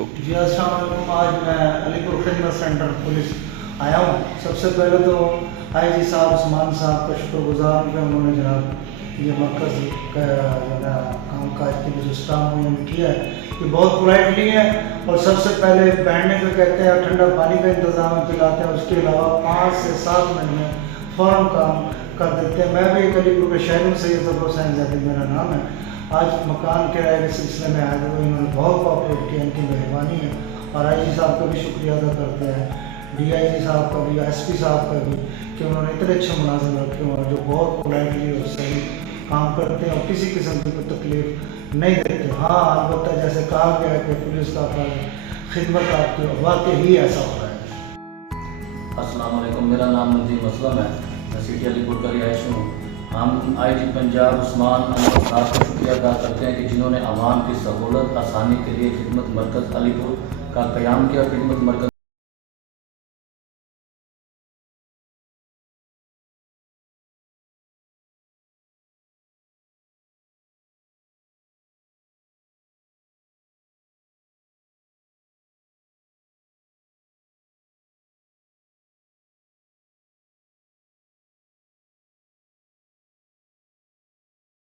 जी अस्सलाम, आज मैं अलीपुर खिदमत सेंटर पुलिस आया हूँ। सबसे पहले तो आईजी साहब उस्मान साहब का शुक्रगुजार हूँ कि उन्होंने जनाब ये मरकज़ का काम काज के लिए जो स्टाफ उन्होंने किया है ये बहुत पोलाइटली है। और सबसे पहले बैठने को कहते हैं, ठंडा पानी का इंतज़ाम पिलाते हैं, उसके अलावा 5 से 7 मिनट में फ़ौरन काम कर देते हैं। मैं भी एक अलीपुर के शहरों से ज़फ़र हुसैन ज़ैदी मेरा नाम है। आज मकान किराए के सिलसिले में आए हुए इन्होंने बहुत कोऑपरेट किया, इनकी मेहरबानी है। और आईजी साहब का भी शुक्रिया अदा करते हैं, डीआईजी साहब का भी, एसपी साहब का भी, कि उन्होंने इतने अच्छे मुलाजिम रखे हुए हैं जो बहुत पोलाइटली और सही काम करते हैं और किसी किस्म की कोई तकलीफ नहीं देते। हाँ, अलबत्ता जैसे कहा गया है कि पुलिस का खिदमत आपकी वाकई ही ऐसा हो रहा है। अस्सलाम वालेकुम, मेरा नाम नजीम असलम है, मैं सिटी अलीपुर का रिहायश हूँ। हम आईजी पंजाब उस्मान अनवर साहब का शुक्रिया अदा करते हैं कि जिन्होंने आवाम की सहूलत आसानी के लिए खिदमत मरकज़ अलीपुर का क़याम किया। खिदमत मरकज़